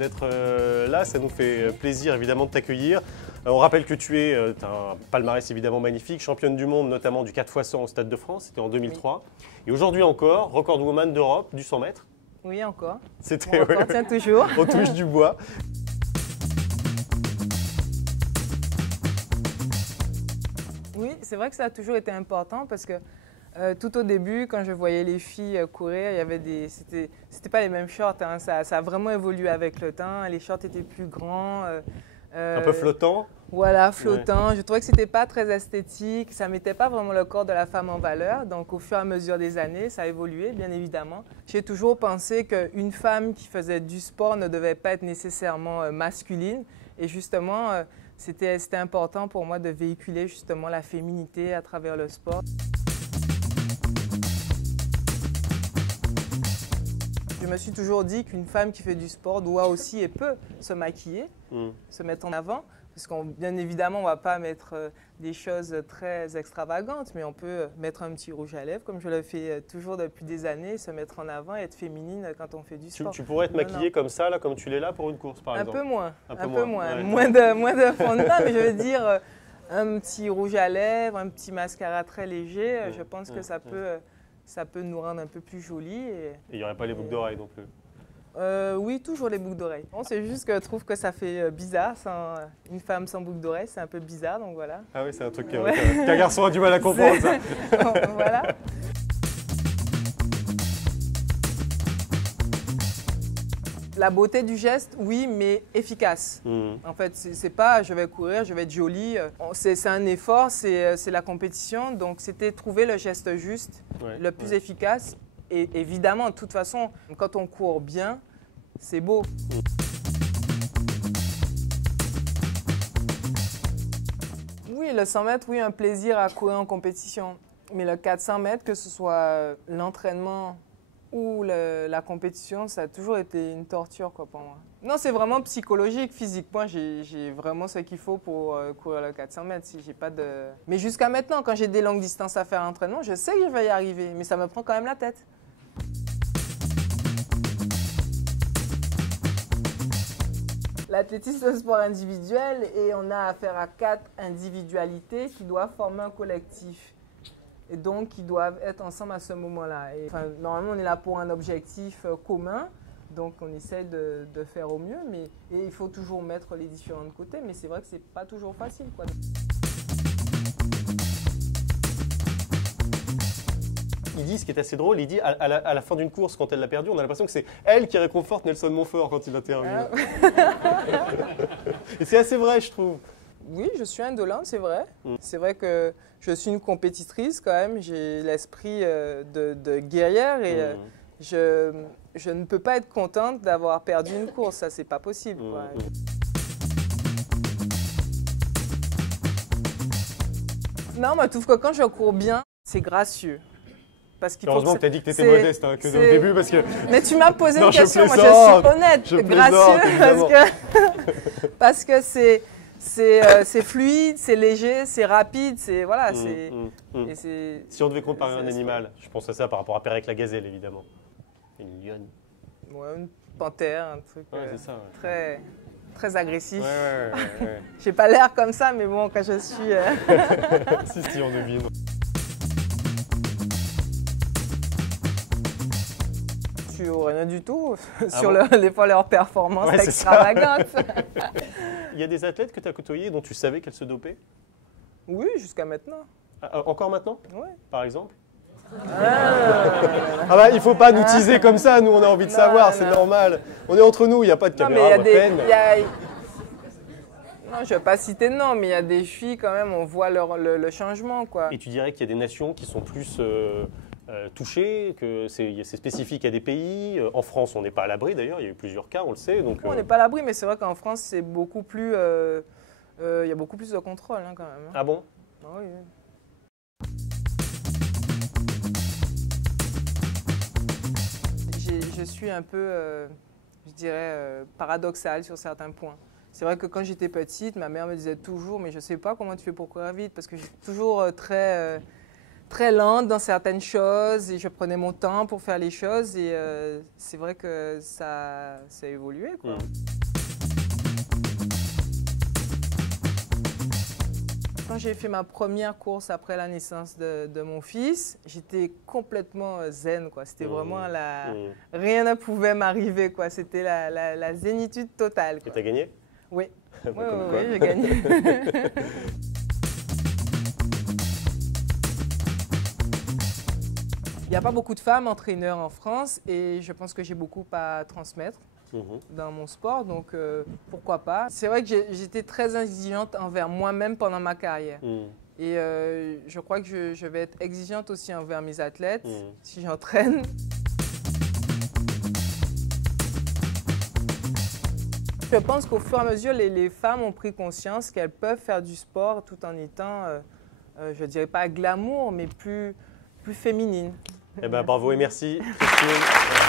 d'être là. Ça nous fait plaisir évidemment de t'accueillir. On rappelle que tu as un palmarès évidemment magnifique, championne du monde notamment du 4x100 au Stade de France, c'était en 2003. Oui. Et aujourd'hui encore, record woman d'Europe du 100 mètres. Oui, encore. C'était, on tient toujours. On touche du bois. Oui, c'est vrai que ça a toujours été important parce que tout au début, quand je voyais les filles courir, il y avait c'était pas les mêmes shorts. Hein. Ça a vraiment évolué avec le temps. Les shorts étaient plus grands. Un peu flottant. Voilà, flottant. Ouais. Je trouvais que c'était pas très esthétique. Ça mettait pas vraiment le corps de la femme en valeur. Donc, au fur et à mesure des années, ça a évolué, bien évidemment. J'ai toujours pensé qu'une femme qui faisait du sport ne devait pas être nécessairement masculine. Et justement, c'était important pour moi de véhiculer justement la féminité à travers le sport. Je me suis toujours dit qu'une femme qui fait du sport doit aussi et peut se maquiller, se mettre en avant. Parce qu'on, bien évidemment, on ne va pas mettre des choses très extravagantes, mais on peut mettre un petit rouge à lèvres, comme je le fais toujours depuis des années, se mettre en avant et être féminine quand on fait du sport. Tu pourrais être maquillée comme ça, là, comme tu l'es là, pour une course, par exemple? Un peu moins. Ouais. Moins de fond de teint, mais je veux dire un petit rouge à lèvres, un petit mascara très léger. Je pense que ça peut nous rendre un peu plus jolis. Et il n'y aurait pas les boucles d'oreilles non plus? Oui, toujours les boucles d'oreilles. Bon, c'est juste que je trouve que ça fait bizarre, une femme sans boucle d'oreilles, c'est un peu bizarre, donc voilà. Ah oui, c'est un truc qu'un garçon a du mal à comprendre, ça. Voilà. La beauté du geste, oui, mais efficace. En fait, c'est pas je vais courir, je vais être jolie. C'est un effort, c'est la compétition, donc c'était trouver le geste juste, le plus efficace. Et évidemment, de toute façon, quand on court bien, c'est beau. Oui, le 100 mètres, oui, un plaisir à courir en compétition. Mais le 400 mètres, que ce soit l'entraînement ou la compétition, ça a toujours été une torture pour moi. Non, c'est vraiment psychologique, physiquement, j'ai vraiment ce qu'il faut pour courir le 400 mètres. Si j'ai pas de... Mais jusqu'à maintenant, quand j'ai des longues distances à faire à l'entraînement, je sais que je vais y arriver, mais ça me prend quand même la tête. L'athlétisme, c'est un sport individuel et on a affaire à 4 individualités qui doivent former un collectif. Et donc, qui doivent être ensemble à ce moment-là. Normalement, on est là pour un objectif commun, donc on essaie de faire au mieux, et il faut toujours mettre les différents côtés, mais c'est vrai que c'est pas toujours facile, quoi. Il dit, ce qui est assez drôle, il dit à la fin d'une course, quand elle l'a perdue, on a l'impression que c'est elle qui réconforte Nelson Montfort quand il interviewe. Et c'est assez vrai, je trouve. Oui, je suis indolente, c'est vrai. C'est vrai que je suis une compétitrice quand même, j'ai l'esprit de guerrière et je ne peux pas être contente d'avoir perdu une course, ça c'est pas possible. Non, mais je trouve que quand je cours bien, c'est gracieux. Heureusement que tu as dit que tu étais modeste au début parce que... Mais tu m'as posé une question, moi je suis honnête, gracieux parce que c'est fluide, c'est léger, c'est rapide, c'est voilà, Si on devait comparer un animal, je pense à ça par rapport à Pérec la gazelle évidemment. Une lionne. Ouais, une panthère, un truc très agressif. Ouais. J'ai pas l'air comme ça, mais bon, quand je suis... si, on devine. Rien du tout sur leurs performances extravagantes. Il y a des athlètes que tu as côtoyés dont tu savais qu'elles se dopaient? Oui, jusqu'à maintenant. Encore maintenant? Oui. Par exemple? Il ne faut pas nous teaser comme ça, nous on a envie de savoir, c'est normal. On est entre nous, il n'y a pas de caméra. Non, je ne vais pas citer de nom, mais il y a des filles quand même, on voit le changement, quoi. Et tu dirais qu'il y a des nations qui sont plus... touchés, que c'est spécifique à des pays. En France, on n'est pas à l'abri d'ailleurs, il y a eu plusieurs cas, on le sait. Donc, on n'est pas à l'abri, mais c'est vrai qu'en France, c'est beaucoup plus, il y a beaucoup plus de contrôle quand même. Ah bon? Oui. Je suis un peu, je dirais, paradoxale sur certains points. C'est vrai que quand j'étais petite, ma mère me disait toujours, mais je ne sais pas comment tu fais pour courir vite, parce que j'étais toujours très lente dans certaines choses et je prenais mon temps pour faire les choses et c'est vrai que ça a évolué, quoi. j'ai fait ma première course après la naissance de mon fils, j'étais complètement zen, quoi. C'était vraiment rien ne pouvait m'arriver, quoi. C'était la zénitude totale, quoi. Et t'as gagné? Oui. Bah, Oui, j'ai gagné. Il n'y a pas beaucoup de femmes entraîneurs en France et je pense que j'ai beaucoup à transmettre dans mon sport, donc pourquoi pas. C'est vrai que j'étais très exigeante envers moi-même pendant ma carrière. Et je crois que je vais être exigeante aussi envers mes athlètes si j'entraîne. Je pense qu'au fur et à mesure, les femmes ont pris conscience qu'elles peuvent faire du sport tout en étant, je ne dirais pas glamour, mais plus féminine. Eh ben, bravo et merci, Christine.